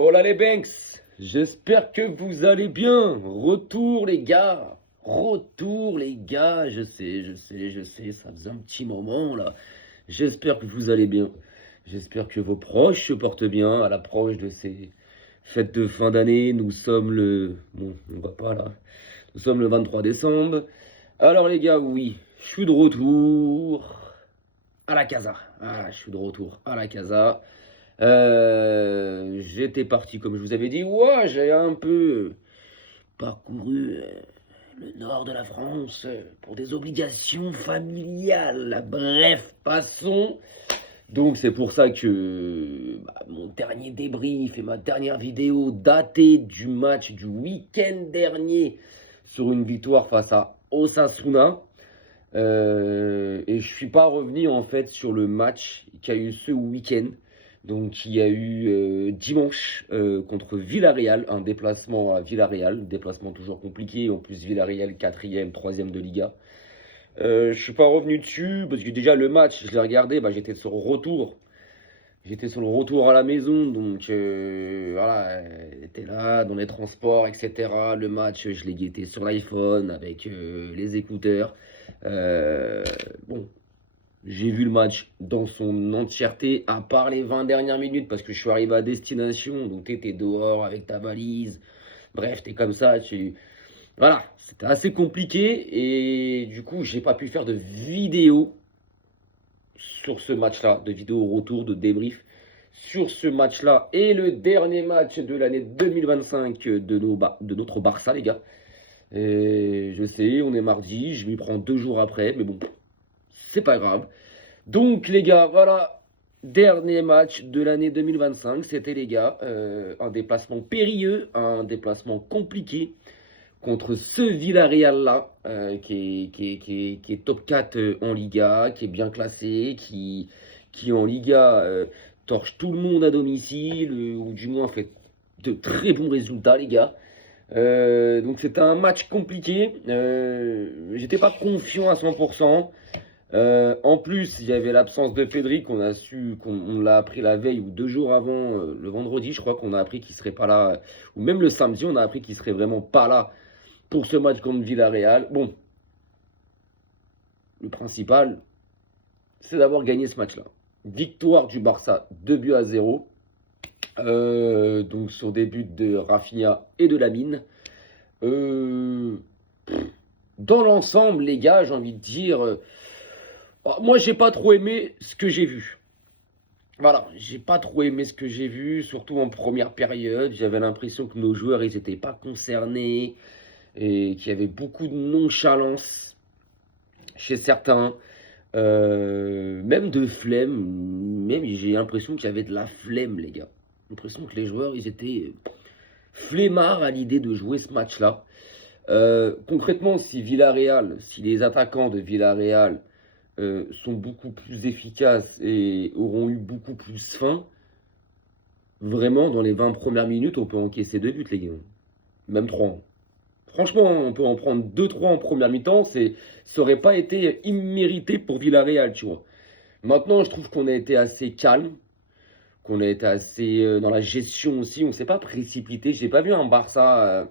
Oh là les Banks, j'espère que vous allez bien. Retour les gars, retour les gars. Je sais, ça faisait un petit moment là. J'espère que vous allez bien. J'espère que vos proches se portent bien à l'approche de ces fêtes de fin d'année. Nous sommes le... Bon, on va pas là. Nous sommes le 23 décembre. Alors les gars, oui, je suis de retour à la casa. Ah, je suis de retour à la casa. J'étais parti, comme je vous avais dit. Ouais, j'ai un peu parcouru le nord de la France pour des obligations familiales. Bref, passons. Donc c'est pour ça que mon dernier débrief et ma dernière vidéo datée du match du week-end dernier sur une victoire face à Osasuna. Et je suis pas revenu en fait sur le match qu'il y a eu ce week-end. Donc il y a eu dimanche contre Villarreal, un déplacement à Villarreal, déplacement toujours compliqué, en plus Villarreal 4e, 3e de Liga. Je suis pas revenu dessus parce que déjà le match, je l'ai regardé, j'étais sur le retour. J'étais sur le retour à la maison, donc voilà, j'étais là dans les transports, etc. Le match, je l'ai guetté sur l'iPhone avec les écouteurs. Euh, bon, j'ai vu le match dans son entièreté, à part les 20 dernières minutes, parce que je suis arrivé à destination, donc t'étais dehors avec ta valise. Bref, t'es comme ça, Voilà, c'était assez compliqué, et du coup, j'ai pas pu faire de vidéo sur ce match-là, de vidéo retour, de débrief sur ce match-là, et le dernier match de l'année 2025 de notre Barça, les gars. Et je sais, on est mardi, je m'y prends 2 jours après, mais bon, c'est pas grave. Donc les gars, voilà, dernier match de l'année 2025, c'était les gars, un déplacement périlleux, un déplacement compliqué contre ce Villarreal-là, qui est top 4 en Liga, qui est bien classé, qui en Liga torche tout le monde à domicile, ou du moins fait de très bons résultats les gars. Donc c'était un match compliqué, j'étais pas confiant à 100%. En plus, il y avait l'absence de Pedri qu'on l'a appris la veille ou 2 jours avant, le vendredi, je crois qu'on a appris qu'il serait pas là, ou même le samedi, on a appris qu'il serait vraiment pas là pour ce match contre Villarreal. Bon, le principal, c'est d'avoir gagné ce match-là. Victoire du Barça, 2 buts à 0. Donc sur des buts de Rafinha et de Lamine. Euh, dans l'ensemble, les gars, j'ai envie de dire, moi j'ai pas trop aimé ce que j'ai vu. Voilà, j'ai pas trop aimé ce que j'ai vu, surtout en première période. J'avais l'impression que nos joueurs, ils étaient pas concernés et qu'il y avait beaucoup de nonchalance chez certains, même de flemme. Même j'ai l'impression qu'il y avait de la flemme, les gars. J'ai l'impression que les joueurs, ils étaient flemmards à l'idée de jouer ce match-là. Concrètement, si les attaquants de Villarreal sont beaucoup plus efficaces et auront eu beaucoup plus faim, vraiment, dans les 20 premières minutes, on peut encaisser 2 buts, les gars. Même 3. Franchement, on peut en prendre 2-3 en première mi-temps. Ça aurait pas été immérité pour Villarreal, tu vois. Maintenant, je trouve qu'on a été assez calme, qu'on a été assez dans la gestion aussi. On s'est pas précipité. J'ai pas vu un Barça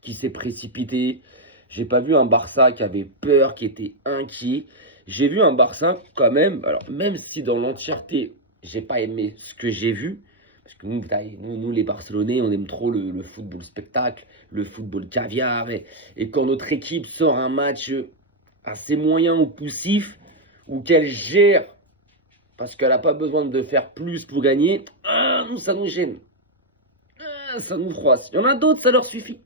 qui s'est précipité. J'ai pas vu un Barça qui avait peur, qui était inquiet. J'ai vu un Barça quand même. Alors, même si dans l'entièreté, j'ai pas aimé ce que j'ai vu. Parce que nous, les Barcelonais, on aime trop le football spectacle, le football caviar. Et quand notre équipe sort un match assez moyen ou poussif, ou qu'elle gère parce qu'elle n'a pas besoin de faire plus pour gagner, nous, ça nous gêne. Ça nous froisse. Il y en a d'autres, ça leur suffit.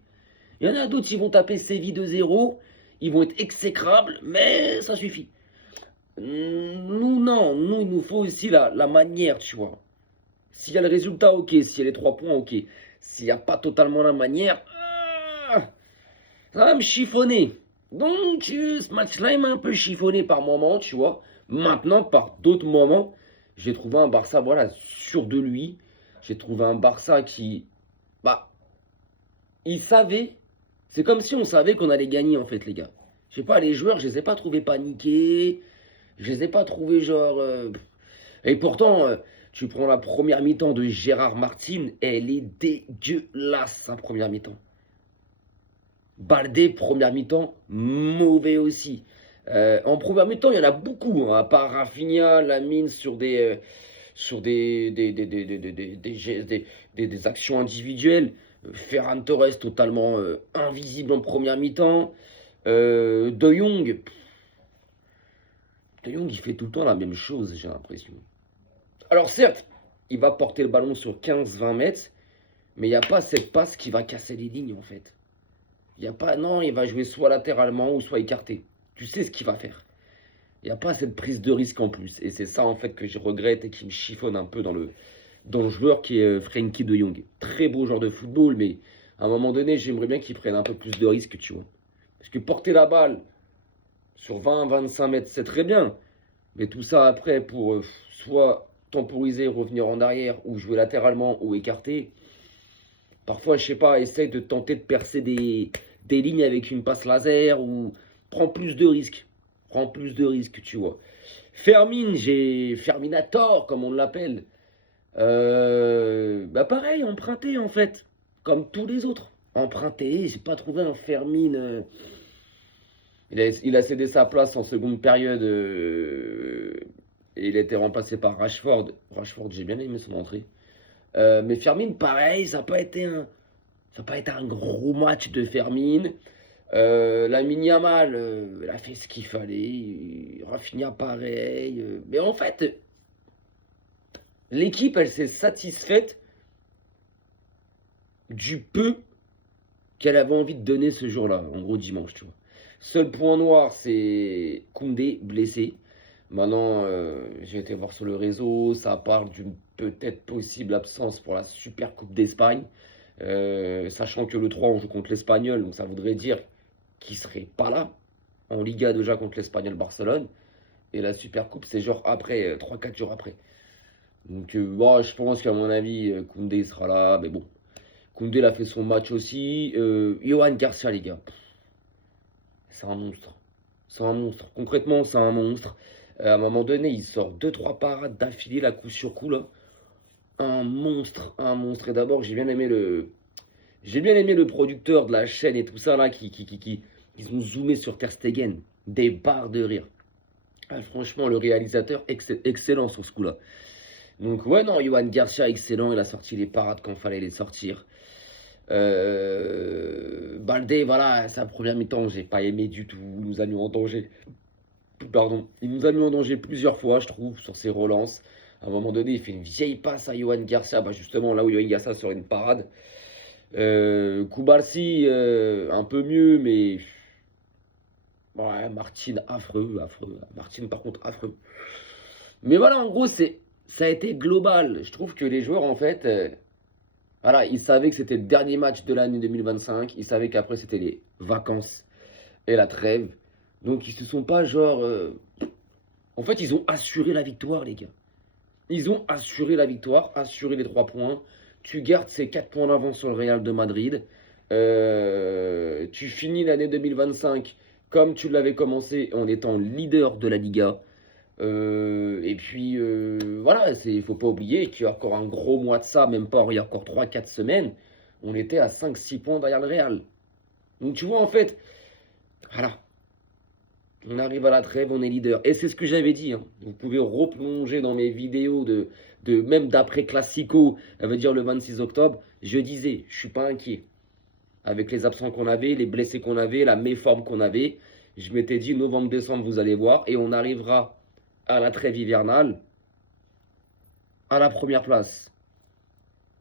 Il y en a d'autres, ils vont taper Séville 2-0, ils vont être exécrables, mais ça suffit. Nous, non, nous, il nous faut aussi la manière, tu vois. S'il y a le résultat, ok. S'il y a les 3 points, ok. S'il n'y a pas totalement la manière, ça va me chiffonner. Donc, ce match-là, il m'a un peu chiffonné par moments, tu vois. Maintenant, par d'autres moments, j'ai trouvé un Barça, voilà, sûr de lui. J'ai trouvé un Barça qui, bah, il savait. C'est comme si on savait qu'on allait gagner, en fait, les gars. Je sais pas, les joueurs, je les ai pas trouvés paniqués. Je les ai pas trouvés, genre... Et pourtant, Tu prends la première mi-temps de Gérard Martin, elle est dégueulasse, sa première mi-temps. Baldé, première mi-temps, mauvais aussi. En première mi-temps, il y en a beaucoup, hein, à part Rafinha, Lamine sur des actions individuelles. Ferran Torres totalement invisible en première mi-temps. De Jong, il fait tout le temps la même chose, j'ai l'impression. Alors certes, il va porter le ballon sur 15-20 mètres, mais il n'y a pas cette passe qui va casser les lignes en fait. Il n'y a pas, non, il va jouer soit latéralement ou soit écarté. Tu sais ce qu'il va faire. Il n'y a pas cette prise de risque en plus. Et c'est ça en fait que je regrette et qui me chiffonne un peu dans le joueur qui est Frenkie de Jong. Très beau joueur de football, mais à un moment donné, j'aimerais bien qu'il prenne un peu plus de risques, tu vois. Parce que porter la balle sur 20-25 mètres, c'est très bien. Mais tout ça après pour soit temporiser, revenir en arrière, ou jouer latéralement ou écarté. Parfois, je sais pas, essaye de tenter de percer des lignes avec une passe laser ou prends plus de risques. Prends plus de risques, tu vois. Ferminator, comme on l'appelle. Bah pareil, emprunté en fait. Comme tous les autres. Emprunté, j'ai pas trouvé un Fermine. Il a cédé sa place en seconde période. Et il a été remplacé par Rashford. Rashford, j'ai bien aimé son entrée. Mais Fermine, pareil, ça n'a pas été un gros match de Fermine. Lamine Yamal, elle a fait ce qu'il fallait. Rafinha, pareil. Mais en fait, l'équipe, elle s'est satisfaite du peu qu'elle avait envie de donner ce jour-là, en gros dimanche, tu vois. Seul point noir, c'est Koundé blessé. Maintenant, j'ai été voir sur le réseau, ça parle d'une peut-être possible absence pour la Super Coupe d'Espagne. Sachant que le 3, on joue contre l'Espagnol, donc ça voudrait dire qu'il serait pas là. En Liga déjà contre l'Espagnol Barcelone. Et la Super Coupe, c'est genre après, 3-4 jours après. Donc bon, je pense qu'à mon avis, Koundé sera là. Mais bon, Koundé il a fait son match aussi. Yohan Garcia, les gars. C'est un monstre. C'est un monstre. Concrètement, c'est un monstre. À un moment donné, il sort 2-3 parades d'affilée, là, coup sur coup, là. Un monstre, un monstre. Et d'abord, j'ai bien aimé le producteur de la chaîne et tout ça, là, ils ont zoomé sur Ter Stegen. Des barres de rire. Ah, franchement, le réalisateur, excellent sur ce coup-là. Donc, ouais, non, Yohan Garcia, excellent. Il a sorti les parades quand fallait les sortir. Baldé, voilà, sa première mi-temps, j'ai pas aimé du tout. Il nous a mis en danger. Pardon. Il nous a mis en danger plusieurs fois, je trouve, sur ses relances. À un moment donné, il fait une vieille passe à Yohan Garcia, bah justement là où Yohan Garcia serait une parade. Koubarsi, un peu mieux, mais ouais, Martin, affreux, affreux. Martin, par contre, affreux. Mais voilà, en gros, ça a été global. Je trouve que les joueurs, en fait, voilà, ils savaient que c'était le dernier match de l'année 2025. Ils savaient qu'après, c'était les vacances et la trêve. Donc, ils se sont pas genre. En fait, ils ont assuré la victoire, les gars. Ils ont assuré la victoire, assuré les 3 points. Tu gardes ces 4 points d'avance sur le Real de Madrid. Tu finis l'année 2025 comme tu l'avais commencé en étant leader de la Liga. Et puis, voilà, il ne faut pas oublier qu'il y a encore un gros mois de ça, même pas, il y a encore 3-4 semaines, on était à 5-6 points derrière le Real. Donc tu vois, en fait, voilà, on arrive à la trêve, on est leader. Et c'est ce que j'avais dit, hein. Vous pouvez replonger dans mes vidéos même d'après Classico, ça veut dire le 26 octobre, je disais, je suis pas inquiet. Avec les absents qu'on avait, les blessés qu'on avait, la méforme qu'on avait, je m'étais dit novembre-décembre, vous allez voir, et on arrivera à la trêve hivernale à la première place.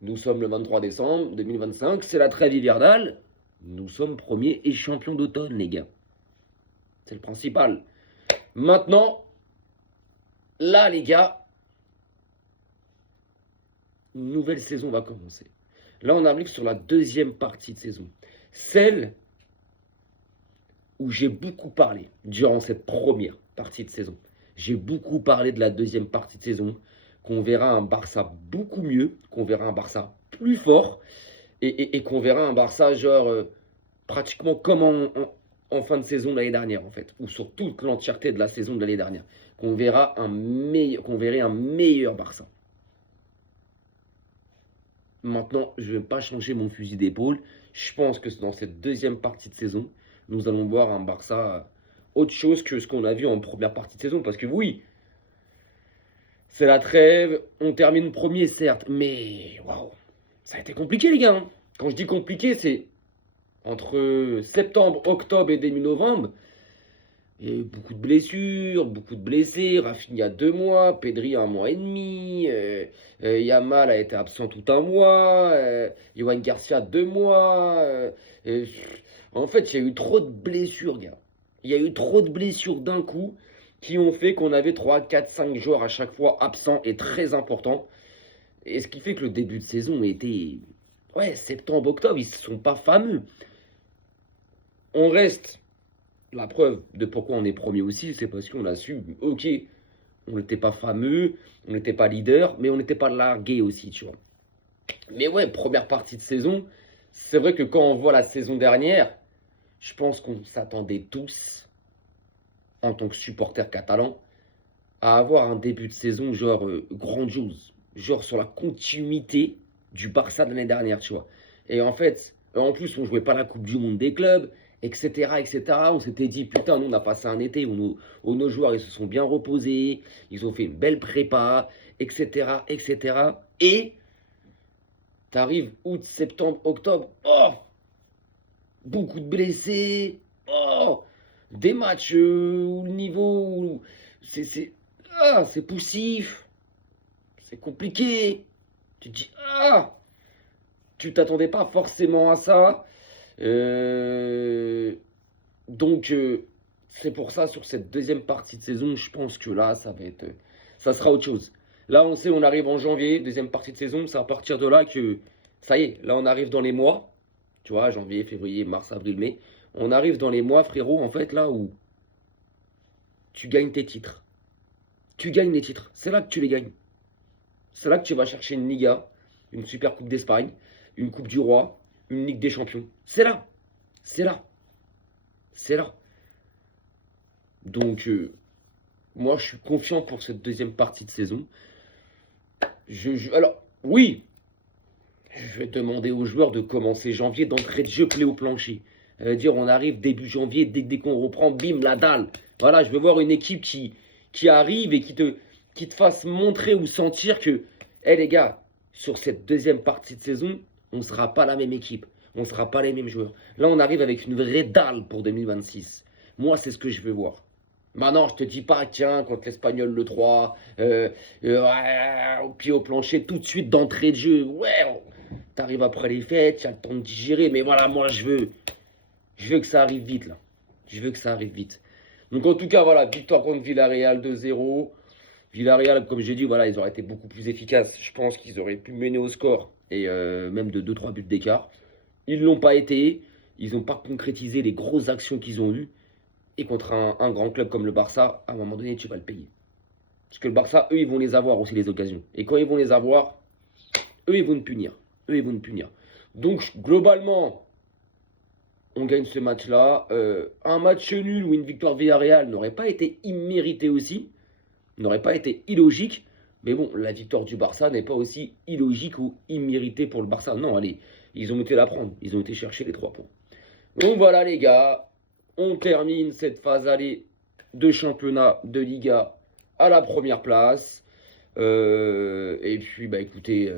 Nous sommes le 23 décembre 2025, c'est la trêve hivernale. Nous sommes premiers et champions d'automne, les gars. C'est le principal. Maintenant, là, les gars, une nouvelle saison va commencer. Là, on arrive sur la deuxième partie de saison. Celle où j'ai beaucoup parlé durant cette première partie de saison. J'ai beaucoup parlé de la deuxième partie de saison, qu'on verra un Barça beaucoup mieux, qu'on verra un Barça plus fort, et qu'on verra un Barça genre pratiquement comme en fin de saison de l'année dernière, en fait, ou sur toute l'entièreté de la saison de l'année dernière, qu'on verrait un meilleur Barça. Maintenant, je ne vais pas changer mon fusil d'épaule. Je pense que dans cette deuxième partie de saison, nous allons voir un Barça autre chose que ce qu'on a vu en première partie de saison. Parce que oui, c'est la trêve, on termine premier, certes, mais waouh, ça a été compliqué, les gars, hein. Quand je dis compliqué, c'est entre septembre, octobre et début novembre. Il y a eu beaucoup de blessures, beaucoup de blessés. Rafinha 2 mois, Pedri 1 mois et demi. Yamal a été absent tout un mois. Yohan Garcia 2 mois. Euh, en fait, il y a eu trop de blessures, gars. Il y a eu trop de blessures d'un coup qui ont fait qu'on avait 3, 4, 5 joueurs à chaque fois absents et très importants. Et ce qui fait que le début de saison était. Ouais, septembre, octobre, ils ne sont pas fameux. On reste. La preuve de pourquoi on est premier aussi, c'est parce qu'on a su, ok, on n'était pas fameux, on n'était pas leader, mais on n'était pas largué aussi, tu vois. Mais ouais, première partie de saison, c'est vrai que quand on voit la saison dernière, je pense qu'on s'attendait tous, en tant que supporter catalan, à avoir un début de saison genre grandiose, genre sur la continuité du Barça de l'année dernière, tu vois. Et en fait, en plus, on jouait pas la Coupe du Monde des clubs, etc., etc. On s'était dit, putain, nous, on a passé un été où nos joueurs, ils se sont bien reposés, ils ont fait une belle prépa, etc., etc. Et t'arrives août, septembre, octobre, oh, beaucoup de blessés, oh, des matchs où le niveau, c'est poussif, c'est compliqué. Tu te dis, tu t'attendais pas forcément à ça. Euh, donc, c'est pour ça, sur cette deuxième partie de saison, je pense que là, ça sera autre chose. Là, on sait, on arrive en janvier, deuxième partie de saison, c'est à partir de là que, ça y est, là, on arrive dans les mois. Tu vois, janvier, février, mars, avril, mai. On arrive dans les mois, frérot, en fait, là où tu gagnes tes titres. Tu gagnes les titres. C'est là que tu les gagnes. C'est là que tu vas chercher une Liga, une Super Coupe d'Espagne, une Coupe du Roi, une Ligue des Champions. C'est là. C'est là. C'est là. Donc, moi, je suis confiant pour cette deuxième partie de saison. Alors, oui, je vais demander aux joueurs de commencer janvier d'entrée de jeu clé au plancher. Dire on arrive début janvier, dès qu'on reprend, bim, la dalle. Voilà, je veux voir une équipe qui arrive et qui te fasse montrer ou sentir que, hé les gars, sur cette deuxième partie de saison, on ne sera pas la même équipe. On ne sera pas les mêmes joueurs. Là, on arrive avec une vraie dalle pour 2026. Moi, c'est ce que je veux voir. Maintenant, je te dis pas, tiens, contre l'Espagnol le 3, au pied au plancher, tout de suite d'entrée de jeu. Ouais, t'arrives après les fêtes, tu as le temps de digérer. Mais voilà, moi, je veux que ça arrive vite, là. Je veux que ça arrive vite. Donc, en tout cas, voilà, victoire contre Villarreal 2-0. Villarreal, comme j'ai dit, voilà, ils auraient été beaucoup plus efficaces. Je pense qu'ils auraient pu mener au score et même de 2-3 buts d'écart. Ils ne l'ont pas été. Ils n'ont pas concrétisé les grosses actions qu'ils ont eues. Et contre un grand club comme le Barça, à un moment donné, tu vas le payer. Parce que le Barça, eux, ils vont les avoir aussi, les occasions. Et quand ils vont les avoir, eux, ils vont nous punir. Eux, ils vont nous punir. Donc, globalement, on gagne ce match-là. Un match nul ou une victoire Villarreal n'aurait pas été immérité aussi. N'aurait pas été illogique. Mais bon, la victoire du Barça n'est pas aussi illogique ou imméritée pour le Barça. Non, allez, ils ont été la prendre. Ils ont été chercher les 3 points. Donc voilà, les gars. On termine cette phase aller de championnat de Liga à la première place. Et puis, bah écoutez,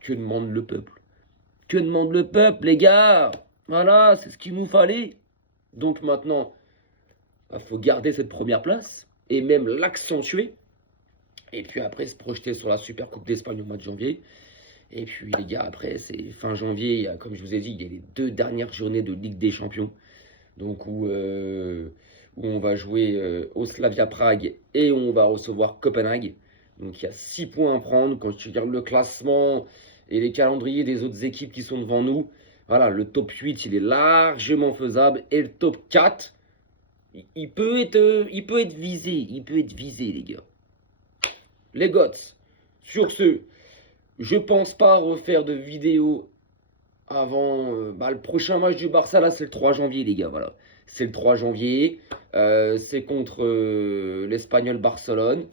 que demande le peuple? Que demande le peuple, les gars? Voilà, c'est ce qu'il nous fallait. Donc maintenant, il faut garder cette première place et même l'accentuer. Et puis après, se projeter sur la Super Coupe d'Espagne au mois de janvier. Et puis les gars, après, c'est fin janvier, comme je vous ai dit, il y a les 2 dernières journées de Ligue des Champions. Donc où on va jouer au Slavia Prague et on va recevoir Copenhague. Donc il y a 6 points à prendre. Quand tu regardes le classement et les calendriers des autres équipes qui sont devant nous, voilà, le top 8, il est largement faisable. Et le top 4, il peut être visé. Il peut être visé, les gars. Les Goths, sur ce, je pense pas refaire de vidéo avant le prochain match du Barça. Là, c'est le 3 janvier, les gars. Voilà, c'est le 3 janvier. C'est contre l'Espagnol Barcelone.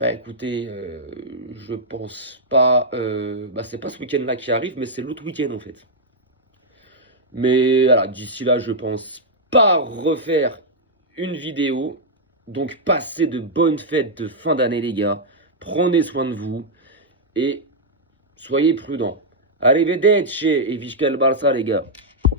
Bah écoutez, je pense pas. Bah c'est pas ce week-end-là qui arrive, mais c'est l'autre week-end en fait. Mais voilà, d'ici là, je pense pas refaire une vidéo. Donc passez de bonnes fêtes de fin d'année, les gars. Prenez soin de vous et soyez prudents. Arrivederci et visca le Barça, les gars.